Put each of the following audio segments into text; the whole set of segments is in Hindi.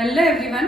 Hello everyone.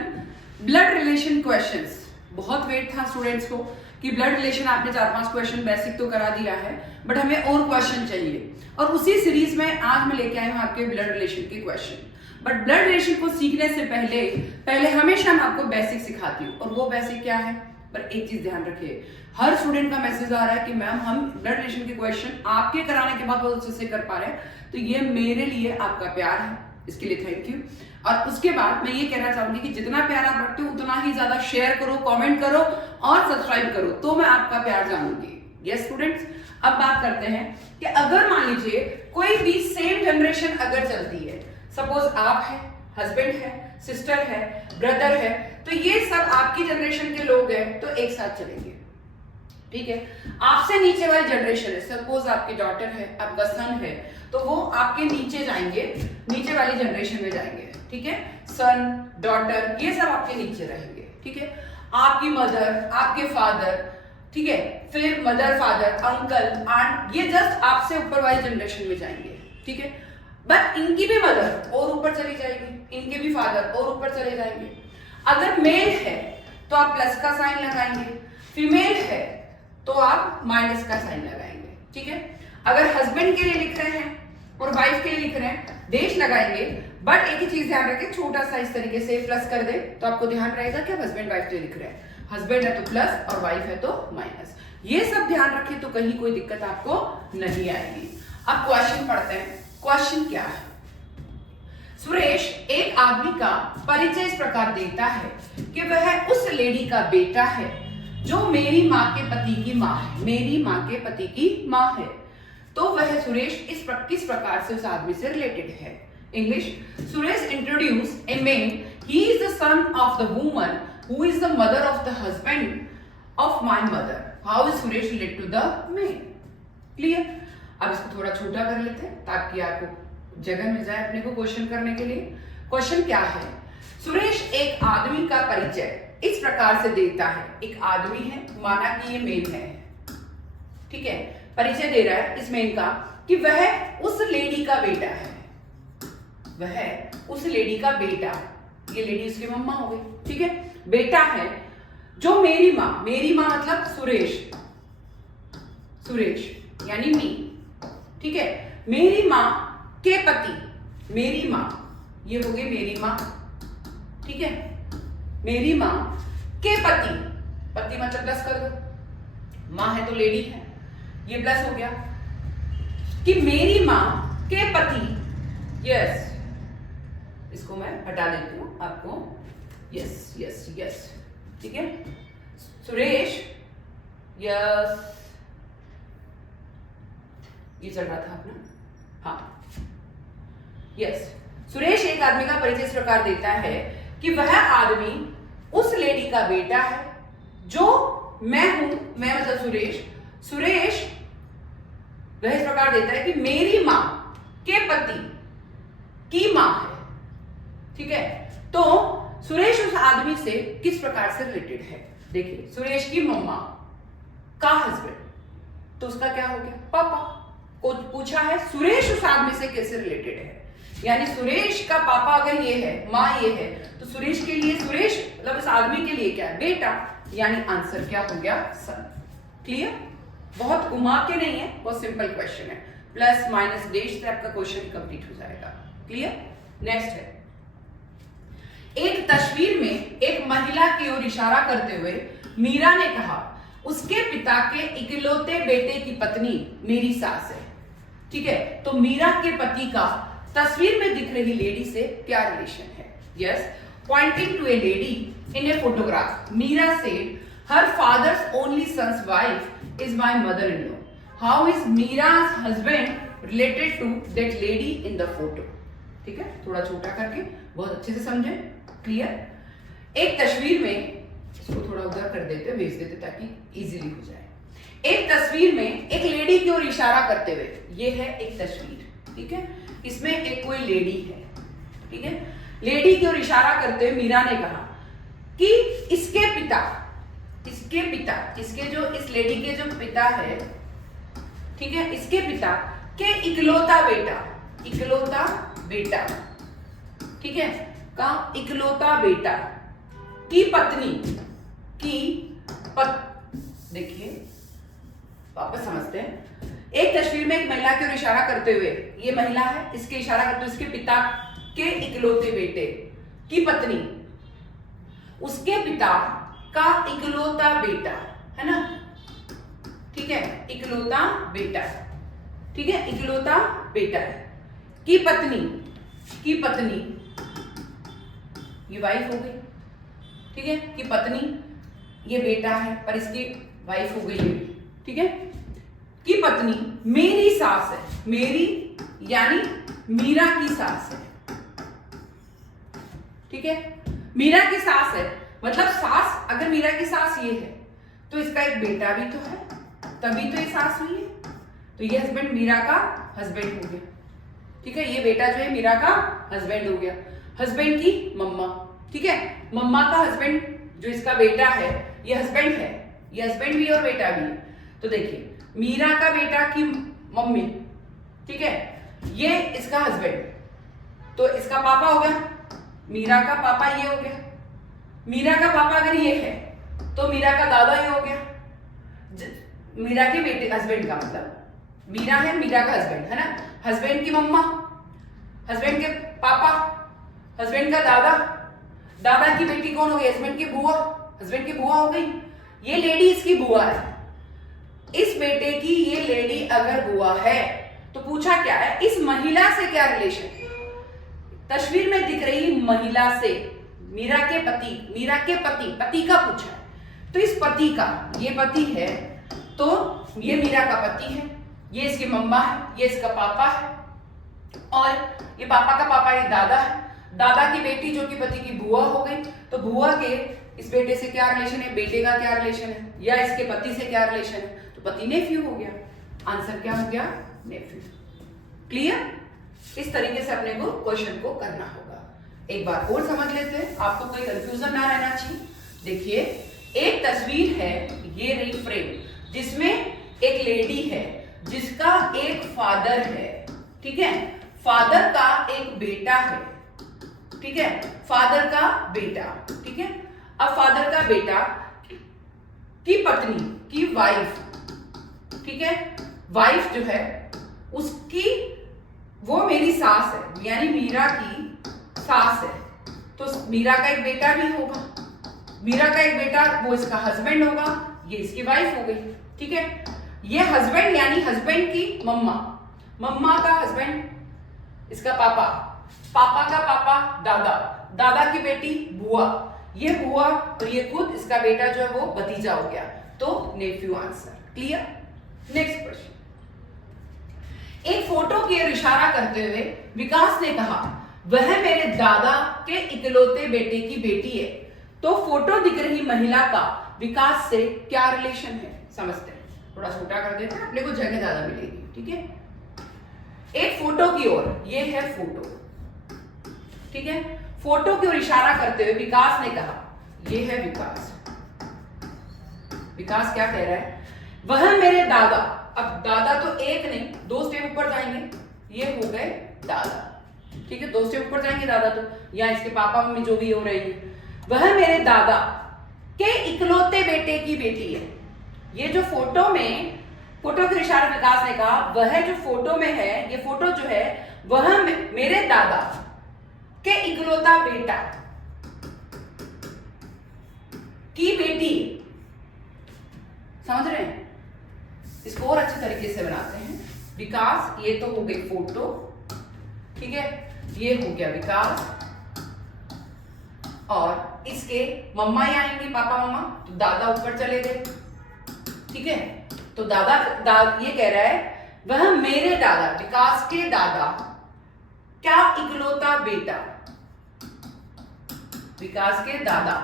Blood relation questions, बहुत वेट था स्टूडेंट्स को कि ब्लड रिलेशन आपने 4-5 क्वेश्चन बेसिक तो करा दिया है, बट हमें और क्वेश्चन चाहिए। और उसी सीरीज में आज मैं लेके आई हूँ आपके ब्लड रिलेशन के क्वेश्चन। बट ब्लड रिलेशन को सीखने से पहले हमेशा मैं आपको बेसिक सिखाती हूँ। और वो बेसिक क्या है? पर एक चीज ध्यान रखिए, हर स्टूडेंट का मैसेज आ रहा है कि मैम हम ब्लड रिलेशन के क्वेश्चन आपके कराने के बाद बहुत अच्छे से कर पा रहे हैं, तो ये मेरे लिए आपका प्यार है, इसके लिए थैंक यू। और उसके बाद मैं ये कहना चाहूंगी कि जितना प्यार आप रखते हो उतना ही ज्यादा शेयर करो, कमेंट करो और सब्सक्राइब करो, तो मैं आपका प्यार जानूंगी। यस स्टूडेंट्स, अब बात करते हैं कि अगर मान लीजिए कोई भी सेम जनरेशन अगर चलती है, सपोज आप है, हस्बैंड है, सिस्टर है, ब्रदर है, तो ये सब आपकी जनरेशन के लोग हैं, तो एक साथ चलेंगे। ठीक है, आपसे नीचे वाली जनरेशन है, सपोज आपकी डॉटर है, आपका सन है, तो वो आपके नीचे जाएंगे, नीचे वाली जनरेशन में जाएंगे। ठीक है, सन, डॉटर, ये सब आपके नीचे रहेंगे। ठीक है, आपकी मदर, आपके फादर, ठीक है, फिर मदर, फादर, अंकल, आंट, ये जस्ट आपसे ऊपर वाली जनरेशन में जाएंगे। ठीक है, बट इनकी भी मदर और ऊपर चली जाएगी, इनके भी फादर और ऊपर चले जाएंगे। अगर मेल है तो आप प्लस का साइन लगाएंगे, फीमेल है तो आप माइनस का साइन लगाएंगे। ठीक है, अगर हस्बैंड के लिए लिख रहे हैं और वाइफ के लिए लिख रहे हैं, देश लगाएंगे। बट एक ही चीज ध्यान रखें, छोटा सा इस तरीके से प्लस कर दे तो आपको ध्यान रहेगा कि हस्बैंड वाइफ के लिए लिख रहे हैं, हस्बैंड है तो प्लस और वाइफ है तो माइनस। ये सब ध्यान रखें तो कहीं कोई दिक्कत आपको नहीं आएगी। अब क्वेश्चन पढ़ते हैं। क्वेश्चन क्या है? सुरेश एक आदमी का परिचय इस प्रकार देता है कि वह उस लेडी का बेटा है जो मेरी माँ के पति की माँ है, मेरी माँ के पति की माँ है। तो वह सुरेश किस प्रकार से उस आदमी से रिलेटेड है? English, Suresh introduce a man, he is the son of the woman who is the mother of the husband of my mother. How is Suresh related to the man? Clear? अब इसको थोड़ा छोटा कर लेते हैं ताकि आपको जगह मिल जाए अपने को क्वेश्चन करने के लिए। क्वेश्चन क्या है? सुरेश एक आदमी का परिचय इस प्रकार से देता है, एक आदमी है, माना कि ये मेन है, ठीक है, परिचय दे रहा है इस मेन का कि वह उस लेडी का बेटा है, वह उस लेडी का बेटा, ये लेडी उसकी मम्मा हो गई, ठीक है, बेटा है जो मेरी माँ मतलब सुरेश, सुरेश यानी मी, ठीक है, मेरी माँ के पति, मेरी माँ, ये हो गई मेरी माँ, ठीक है, मेरी माँ के पति, पति मतलब प्लस कर दो, माँ है तो लेडी है, ये प्लस हो गया, कि मेरी माँ के पति, यस, इसको मैं हटा देती हूं आपको, यस यस यस, ठीक है, सुरेश, यस, ये चल रहा था अपना, हाँ, यस, सुरेश एक आदमी का परिचय इस प्रकार देता है कि वह आदमी उस लेडी का बेटा है जो मैं हूं, मैं मतलब सुरेश, सुरेश वह इस प्रकार देता है कि मेरी मां के पति की मां है। ठीक है, तो सुरेश उस आदमी से किस प्रकार से रिलेटेड है? देखिए, सुरेश की मम्मा का हस्बैंड, तो उसका क्या हो गया? पापा। को पूछा है सुरेश उस आदमी से कैसे रिलेटेड है, यानी सुरेश का पापा अगर ये है, माँ ये है, तो सुरेश के लिए, सुरेश मतलब उस आदमी के लिए क्या है? बेटा, यानी आंसर क्या हो गया? सन। क्लियर? बहुत घुमा के नहीं है, बहुत सिंपल क्वेश्चन है, प्लस माइनस डेश से आपका क्वेश्चन कंप्लीट हो जाएगा। क्लियर? नेक्स्ट है, एक तस्वीर में एक महिला की ओर इशारा करते हुए मीरा ने कहा, उसके पिता के इकलौते बेटे की पत्नी मेरी सास है। ठीक है, तो मीरा के पति का तस्वीर में दिख रही लेडी से क्या रिलेशन है? Yes, pointing to a lady in a photograph, Meera said her father's only son's wife is my mother-in-law. How is Mira's husband related to that lady in the photo? ठीक है, थोड़ा छोटा करके बहुत अच्छे से समझें। क्लियर? एक तस्वीर में, इसको थोड़ा उधर कर देते, भेज देते ताकि इजीली हो जाए। एक तस्वीर में एक लेडी की ओर इशारा करते हुए, ये है एक तस्वीर, ठीक है, इसमें एक कोई लेडी है, ठीक है, लेडी की ओर इशारा करते हुए मीरा ने कहा कि इसके पिता, इसके जो, इस लेडी के जो पिता है, ठीक है, इसके पिता के इकलौता बेटा, ठीक है, का इकलौता बेटा की पत्नी की देखिए वापस समझते हैं। एक तस्वीर में एक महिला की ओर इशारा करते हुए, ये महिला है, इसके इशारा करते हुए उसके पिता के इकलौते बेटे की पत्नी, उसके पिता का इकलौता बेटा है ना, ठीक है, इकलौता बेटा, ठीक है, इकलौता बेटा है की पत्नी ये वाइफ हो गई, ठीक है, कि पत्नी ये बेटा है पर इसकी वाइफ हो गई ये भी, ठीक है, कि पत्नी मेरी सास है, मेरी यानी मीरा की सास है, ठीक है, मीरा की सास है, मतलब सास, अगर मीरा की सास ये है तो इसका एक बेटा भी तो है, तभी तो ये सास हुई है, तो ये हस्बैंड मीरा का हस्बैंड हो गया, ठीक है, ये बेटा जो है मीरा का हस्बैंड हो गया, हस्बैंड की मम्मा, ठीक है, मम्मा का हस्बैंड जो इसका बेटा है ये हस्बैंड है, ये हस्बैंड भी और बेटा भी है, तो देखिए मीरा का बेटा की मम्मी, ठीक है, ये इसका हस्बैंड, तो इसका पापा हो गया, मीरा का पापा ये हो गया, मीरा का पापा अगर ये है तो मीरा का दादा ये हो गया, मीरा के बेटे हस्बैंड का मतलब मीरा है, मीरा का हस्बैंड है ना, हस्बैंड की मम्मा, हस्बैंड के पापा, हस्बैंड का दादा, दादा की बेटी कौन हो गई, हस्बैंड की बुआ, हस्बैंड की बुआ हो गई, ये लेडी इसकी बुआ है, इस बेटे की ये लेडी अगर बुआ है तो पूछा क्या है, इस महिला से क्या रिलेशन है, तस्वीर में दिख रही महिला से मीरा के पति का पूछा है, तो इस पति का, ये पति है तो ये मीरा का पति है, ये इसकी मम्मा है, ये इसका पापा है, और ये पापा का पापा ये दादा है, दादा की बेटी जो कि पति की बुआ हो गई, तो बुआ के इस बेटे से क्या रिलेशन है, बेटे का क्या रिलेशन है, या इसके पति से क्या रिलेशन है, तो पति नेफ्यू हो गया, आंसर क्या हो गया, नेफ्यू। क्लियर? इस तरीके से अपने को क्वेश्चन को करना होगा। एक बार और समझ लेते हैं, आपको कोई कंफ्यूजन ना रहना चाहिए। देखिए एक तस्वीर है, ये रही फ्रेम, जिसमें एक लेडी है जिसका एक फादर है, ठीक है, फादर का एक बेटा है, ठीक है, फादर का बेटा, ठीक है, अब फादर का बेटा की पत्नी की वाइफ, ठीक है, वाइफ जो है उसकी, वो मेरी सास है, यानी मीरा की सास है, तो मीरा का एक बेटा भी होगा, मीरा का एक बेटा, वो इसका हस्बैंड होगा, ये इसकी वाइफ हो गई, ठीक है, ये हस्बैंड यानी हस्बैंड की मम्मा, मम्मा का हस्बैंड इसका पापा, पापा का पापा दादा, दादा की बेटी बुआ, ये बुआ और ये खुद इसका बेटा जो है वो भतीजा हो गया, तो nephew answer. Clear? Next question, एक फोटो की ओर इशारा करते हुए विकास ने कहा वह मेरे दादा के इकलौते बेटे की बेटी है, तो फोटो दिख रही महिला का विकास से क्या रिलेशन है, समझते हैं, थोड़ा छोटा कर देते हैं, अपने को जगह ज्यादा मिलेगी, ठीक है, एक फोटो की ओर, ये है फोटो, ठीक है, फोटो की ओर इशारा करते हुए विकास ने कहा, ये है विकास, विकास क्या कह रहा है, वह मेरे दादा, अब दादा तो एक नहीं, दो स्टेप ऊपर जाएंगे, ये हो गए दादा, ठीक है, दो स्टेप ऊपर जाएंगे दादा, तो या इसके पापा मम्मी जो भी हो रहे हैं, वह मेरे दादा के इकलौते बेटे की बेटी है, ये जो फोटो में, फोटो के इशारे विकास ने कहा वह जो फोटो में है, ये फोटो जो है वह मेरे दादा के इकलौता बेटा की बेटी, समझ रहे हैं, इसको और अच्छे तरीके से बनाते हैं, विकास, ये तो हो गई फोटो, ठीक है, ये हो गया विकास, और इसके मम्मा ही आएंगे, पापा मम्मा, तो दादा ऊपर चले गए, ठीक है, तो दादा ये कह रहा है वह मेरे दादा, विकास के दादा क्या इकलौता बेटा, विकास के दादा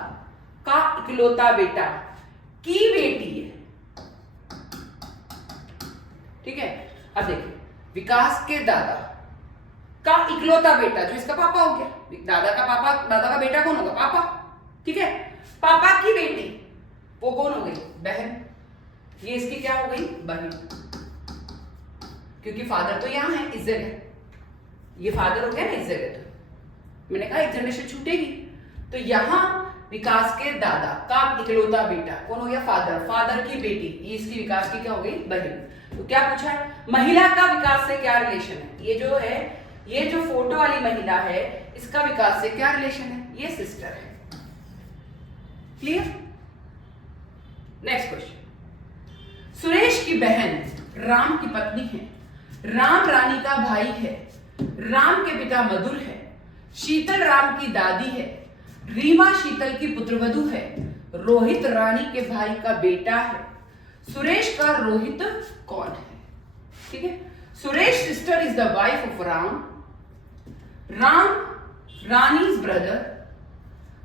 का इकलौता बेटा की बेटी है, ठीक है, अब देखिए विकास के दादा का इकलौता बेटा जो इसका पापा हो गया, दादा का पापा, दादा का बेटा कौन होगा, पापा, ठीक है, पापा की बेटी वो कौन हो गई, बहन, ये इसकी क्या हो गई, बहन, क्योंकि फादर तो यहां है इस जगह, ये फादर हो गया ना इस जगह, मैंने कहा एक जनरेशन छूटेगी। तो यहाँ विकास के दादा का इकलौता बेटा कौन हो गया? फादर। फादर की बेटी, ये इसकी विकास की क्या हो गई? बहन। तो क्या पूछा है? महिला का विकास से क्या रिलेशन है? ये जो है, ये जो फोटो वाली महिला है, इसका विकास से क्या रिलेशन है? ये सिस्टर है। क्लियर? Next question. सुरेश की बहन राम की पत्नी है, राम रानी का भाई है, राम के पिता मधुर है, शीतल राम की दादी है, रीमा शीतल की पुत्रवधू है, रोहित रानी के भाई का बेटा है। सुरेश का रोहित कौन है? ठीक है। Suresh sister is the wife of Ram, Ram रानी's brother,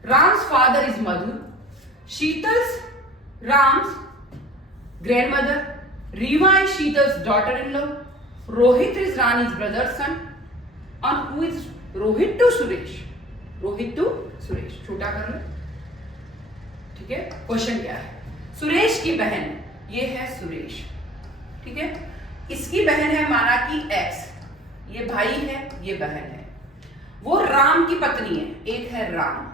Ram's father is Madhu, Sheetal's Ram's grandmother, Rima is Sheetal's daughter-in-law, Rohit is Rani's brother's son, and who is Rohit to Suresh? Rohit to Suresh, छोटा कर लो। ठीक है। क्वेश्चन क्या है? सुरेश की बहन, ये है सुरेश, ठीक है। इसकी बहन है माना कि एक्स, ये भाई है, ये बहन है। वो राम की पत्नी है, एक है राम।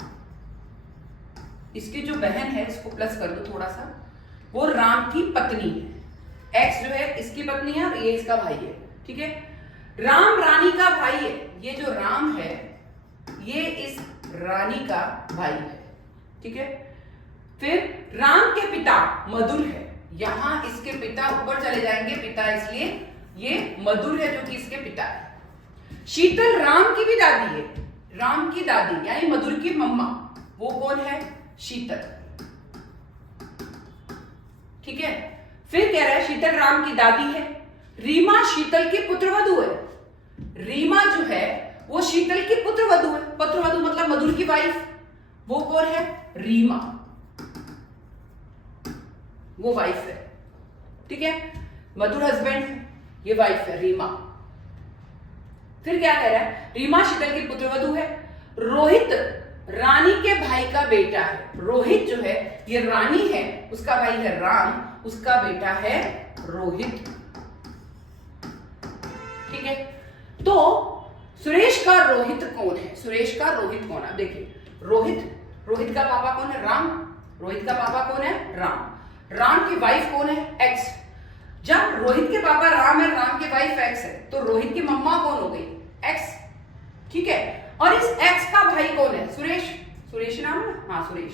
इसकी जो बहन है, इसको प्लस कर दो थोड़ा सा, वो राम की पत्नी है। एक्स जो है इसकी पत्नी है और ये इसका भाई है, ठीक है। राम रानी का भाई है, ये जो राम है ये इस रानी का भाई है, ठीक है। फिर राम के पिता मधुर है, यहां इसके पिता ऊपर चले जाएंगे, पिता इसलिए ये मधुर है जो कि इसके पिता है। शीतल राम की भी दादी है, राम की दादी यानी मधुर की मम्मा, वो कौन है? शीतल, ठीक है। फिर कह रहा है शीतल राम की दादी है, रीमा शीतल की पुत्रवधू है। रीमा जो है वो शीतल की पुत्रवधू है, पुत्रवधू मतलब मधुर की वाइफ, वो कौन है? रीमा, वो वाइफ है, ठीक है। मधुर हस्बैंड है, ये वाइफ है रीमा। फिर क्या कह रहा है? रीमा शीतल की पुत्रवधू है, रोहित रानी के भाई का बेटा है। रोहित जो है ये रानी है, उसका भाई है राम, उसका बेटा है रोहित, ठीक है। तो सुरेश का रोहित कौन है? सुरेश का रोहित कौन है? देखिए रोहित का पापा कौन है? राम। रोहित का पापा कौन है? राम। राम की वाइफ कौन है? एक्स। जब रोहित के पापा राम है, राम की वाइफ एक्स है, तो रोहित की मम्मा कौन हो गई? एक्स, ठीक है। और इस एक्स का भाई कौन है? सुरेश। सुरेश नाम है ना? हाँ सुरेश।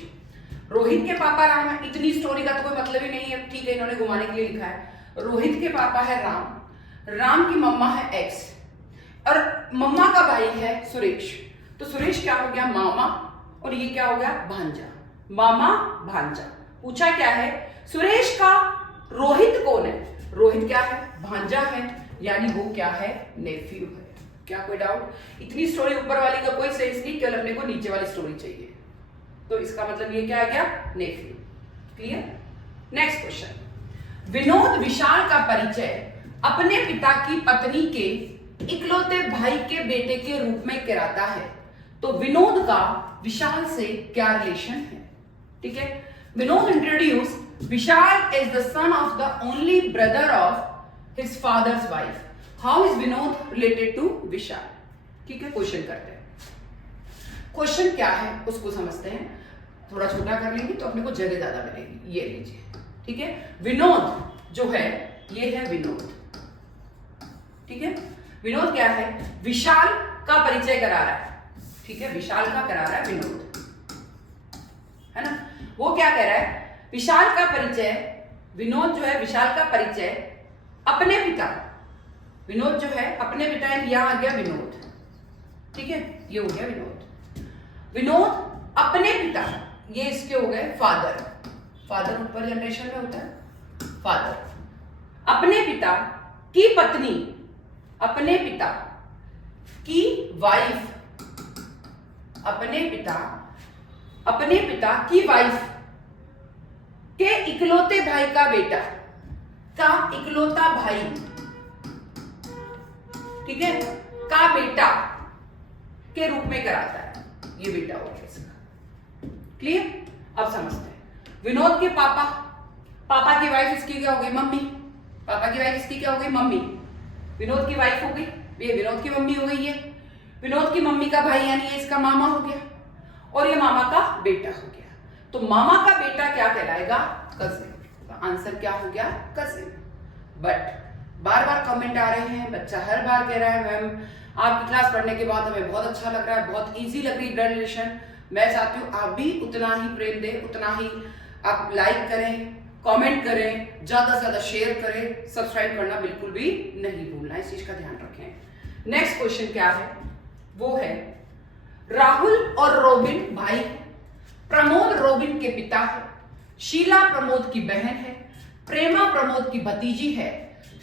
रोहित के पापा राम है, इतनी स्टोरी का तो कोई मतलब ही नहीं है, ठीक है, इन्होंने घुमाने के लिए लिखा है। रोहित के पापा है राम, राम की मम्मा है एक्स, और मम्मा का भाई है सुरेश। तो सुरेश क्या हो गया? मामा, और ये क्या हो गया? भांजा। मामा भांजा। पूछा क्या है? सुरेश का रोहित कौन है? रोहित क्या है? भांजा है, यानी वो क्या है? नेफ्यू है। क्या कोई डाउट? इतनी स्टोरी ऊपर वाली का कोई सेंस नहीं, केवल अपने को नीचे वाली स्टोरी चाहिए, तो इसका मतलब ये क्या आ गया? Nephew. Clear? Next question. Vinod Vishal का परिचय अपने पिता की पत्नी के इकलौते भाई के बेटे के रूप में कराता है, तो विनोद का विशाल से क्या रिलेशन है? ठीक है। Vinod introduce Vishal is the son of the only brother of his father's wife. How is Vinod related to Vishal? ठीक है, क्वेश्चन करते हैं। क्वेश्चन क्या है उसको समझते हैं। थोड़ा छोटा कर लेंगे तो अपने को जगह ज्यादा मिलेगी। ये लीजिए, ठीक है। विनोद जो है ये है विनोद, ठीक है। विनोद क्या है? विशाल का परिचय करा रहा है, ठीक है। विशाल का करा रहा है विनोद, है ना। वो क्या कह रहा है? विशाल का परिचय, विनोद जो है विशाल का परिचय अपने पिता, विनोद जो है अपने पिता, यहां आ गया विनोद, ठीक है, ये हो गया विनोद। विनोद अपने पिता, ये इसके हो गए फादर, फादर ऊपर जनरेशन में होता है फादर। अपने पिता की पत्नी, अपने पिता की वाइफ, अपने पिता की वाइफ के इकलौते भाई का बेटा, का इकलौता भाई, ठीक है, का बेटा के रूप में कराता है। ये बेटा हो गया इसका। क्लियर? अब समझते हैं। विनोद के पापा, पापा की वाइफ इसकी क्या हो गई? मम्मी। पापा की वाइफ इसकी क्या हो गई? मम्मी। विनोद की वाइफ हो गई, ये विनोद की मम्मी हो गई। ये विनोद की मम्मी का भाई यानी ये इसका मामा हो गया, और ये मामा का बेटा हो गया। तो मामा का बेटा क्या कहलाएगा? कजिन। तो आंसर क्या हो गया? कजिन। बट बार बार कमेंट आ रहे हैं, बच्चा हर बार कह रहा है मैम आपकी क्लास पढ़ने के बाद हमें बहुत अच्छा लग रहा है, बहुत इजी लग रही ब्लड रिलेशन। मैं चाहती हूँ आप भी उतना ही प्रेम दें, उतना ही आप लाइक करें, कमेंट करें, ज्यादा से ज्यादा शेयर करें, सब्सक्राइब करना बिल्कुल भी नहीं भूलना, इस चीज का ध्यान रखें। नेक्स्ट क्वेश्चन क्या है? वो है राहुल और रोबिन भाई, प्रमोद रोबिन के पिता है, शीला प्रमोद की बहन है, प्रेमा प्रमोद की भतीजी है,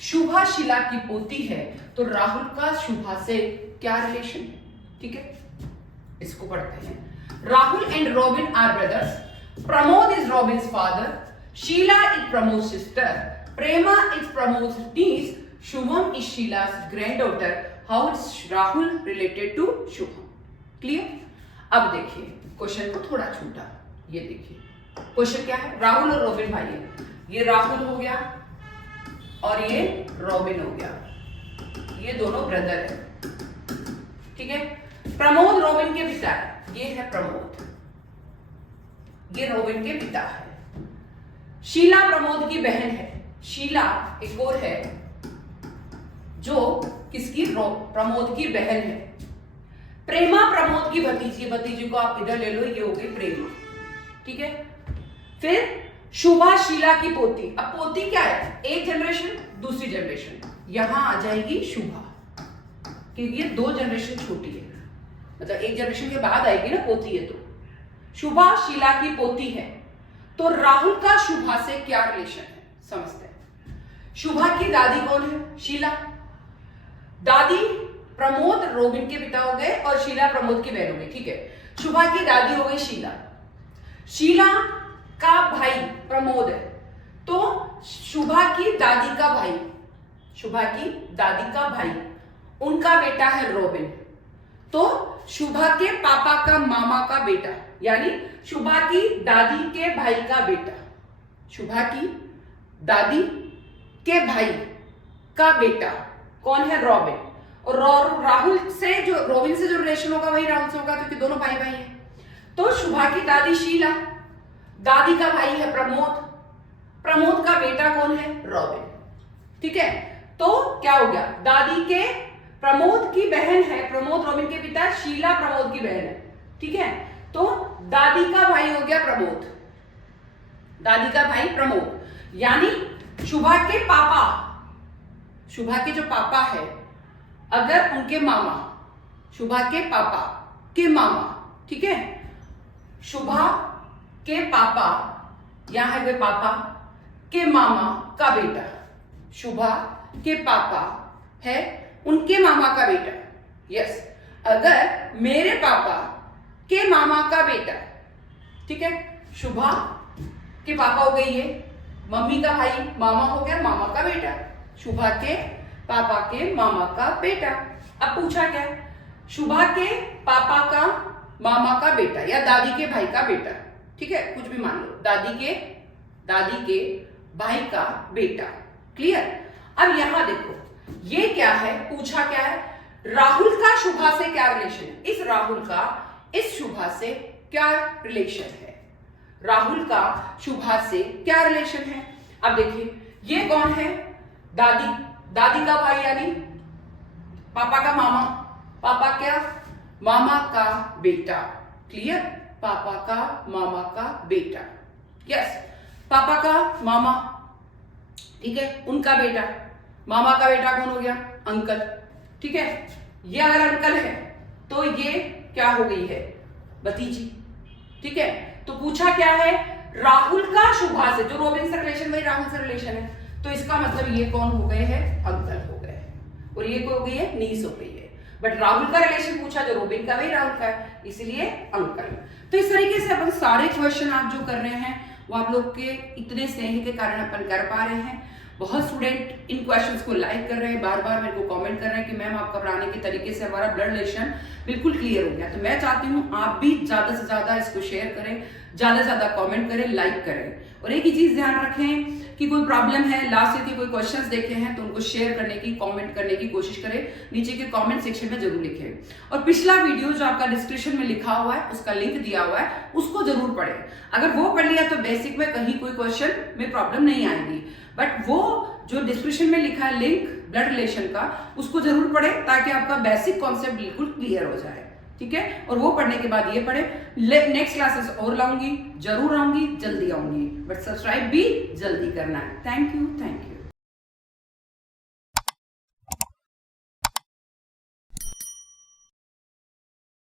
शुभा शीला की पोती है। तो राहुल का शुभा से क्या रिलेशन है? ठीक है, इसको पढ़ते हैं। Rahul and Robin are brothers, Pramod is Robin's father, Sheela is Pramod sister, Prema is Pramod niece, Shubham is शीला's granddaughter. How is Rahul related to Shubham? Clear? अब देखिए क्वेश्चन को थोड़ा छूटा, ये देखिए क्वेश्चन क्या है? राहुल और रोबिन भाई है, ये राहुल हो गया और ये रोबिन हो गया, ये दोनों ब्रदर है। ठीक है, प्रमोद रोबिन के पिता है, ये है प्रमोद, ये रोबिन के पिता है। शीला प्रमोद की बहन है, शीला एक और है जो किसकी? प्रमोद की बहन है। प्रेमा प्रमोद की भतीजी, भतीजी को आप इधर ले लो, ये हो गई प्रेमा। ठीक है, फिर शुभा शीला की पोती। अब पोती क्या है? एक जनरेशन दूसरी जनरेशन, यहां आ जाएगी शुभा, क्योंकि ये 2 जनरेशन छोटी है, मतलब एक जनरेशन के बाद आएगी ना पोती है। तो शुभा शीला की पोती है। तो राहुल का शुभा से क्या रिलेशन है? समझते हैं। शुभा की दादी कौन है? शीला। दादी प्रमोद रोबिन के पिता हो गए और शीला प्रमोद की बहन हो गई। ठीक है, शुभा की दादी हो गई शीला। शीला का भाई प्रमोद है, तो शुभा की दादी का भाई, शुभा की दादी का भाई, उनका बेटा है रोबिन। तो शुभा के पापा का मामा का बेटा, यानी शुभा की दादी के भाई का बेटा, शुभा की दादी के भाई का बेटा कौन है? रोबिन। और राहुल से जो, रोबिन से जो रिलेशन होगा वही राहुल से होगा, क्योंकि दोनों भाई भाई हैं। तो शुभा की दादी शीला, दादी का भाई है प्रमोद, प्रमोद का बेटा कौन है? रोबिन। ठीक है, तो क्या हो गया? दादी के प्रमोद की बहन है, प्रमोद रोबिन के पिता, शीला प्रमोद की बहन है। ठीक है, तो दादी का भाई हो गया प्रमोद, दादी का भाई प्रमोद, यानी शुभा के पापा, शुभा के जो पापा है, अगर उनके मामा, शुभा के पापा के मामा, ठीक है, शुभा के पापा, यहां है वे पापा के मामा का बेटा, शुभा के पापा है उनके मामा का बेटा। यस, अगर मेरे पापा के मामा का बेटा, ठीक है, शुभा के पापा हो गई ये, मम्मी का भाई मामा हो गया, मामा का बेटा, शुभा के पापा के मामा का बेटा। अब पूछा क्या? शुभा के पापा का मामा का बेटा या दादी के भाई का बेटा, ठीक है, कुछ भी मान लो, दादी के भाई का बेटा। क्लियर? अब यहां देखो, ये क्या है? पूछा क्या है? राहुल का शुभा से क्या रिलेशन है? इस राहुल का इस शुभा से क्या रिलेशन है? राहुल का शुभा से क्या रिलेशन है? अब देखिए, ये कौन है? दादी का भाई, यानी पापा का मामा, पापा क्या? मामा का बेटा। क्लियर? पापा का मामा का बेटा। यस, पापा का मामा, ठीक है, उनका बेटा, मामा का बेटा कौन हो गया? अंकल। ठीक है, ये अगर अंकल है तो ये क्या हो गई है? भतीजी। ठीक है, तो पूछा क्या है? राहुल का शुभा से, जो रोबिन से रिलेशन वही राहुल से रिलेशन है, तो इसका मतलब ये कौन हो गए हैं? अंकल हो गए, और ये कौन हो गई है? नीस हो गई है। बट राहुल का रिलेशन पूछा, जो रोबिन का वही राहुल का है, इसलिए अंकल। तो इस तरीके से अपन सारे क्वेश्चन आप जो कर रहे हैं वो आप लोग के इतने स्नेह के कारण अपन कर पा रहे हैं। बहुत स्टूडेंट इन क्वेश्चंस को लाइक कर रहे हैं, बार बार मेरे को कमेंट कर रहे हैं कि मैम आपका पढ़ाने के तरीके से हमारा ब्लड रिलेशन बिल्कुल क्लियर हो गया। तो मैं चाहती हूँ आप भी ज्यादा से ज्यादा इसको शेयर करें, ज्यादा से ज्यादा कमेंट करें, लाइक करें, और एक ही चीज ध्यान रखें कि कोई प्रॉब्लम है, लास्ट ईयर के कोई क्वेश्चंस देखे हैं तो उनको शेयर करने की, कमेंट करने की कोशिश करें, नीचे के कमेंट सेक्शन में जरूर लिखें। और पिछला वीडियो जो आपका डिस्क्रिप्शन में लिखा हुआ है, उसका लिंक दिया हुआ है, उसको जरूर पढ़ें। अगर वो पढ़ लिया तो बेसिक में कहीं कोई क्वेश्चन में प्रॉब्लम नहीं आएगी, बट वो जो डिस्क्रिप्शन में लिखा है लिंक ब्लड रिलेशन का, उसको जरूर पढ़ें ताकि आपका बेसिक कॉन्सेप्ट बिल्कुल क्लियर हो जाए। ठीक है, और वो पढ़ने के बाद ये पढ़े। नेक्स्ट क्लासेस और लाऊंगी, जरूर आऊंगी, जल्दी आऊंगी, बट सब्सक्राइब भी जल्दी करना है। Thank you.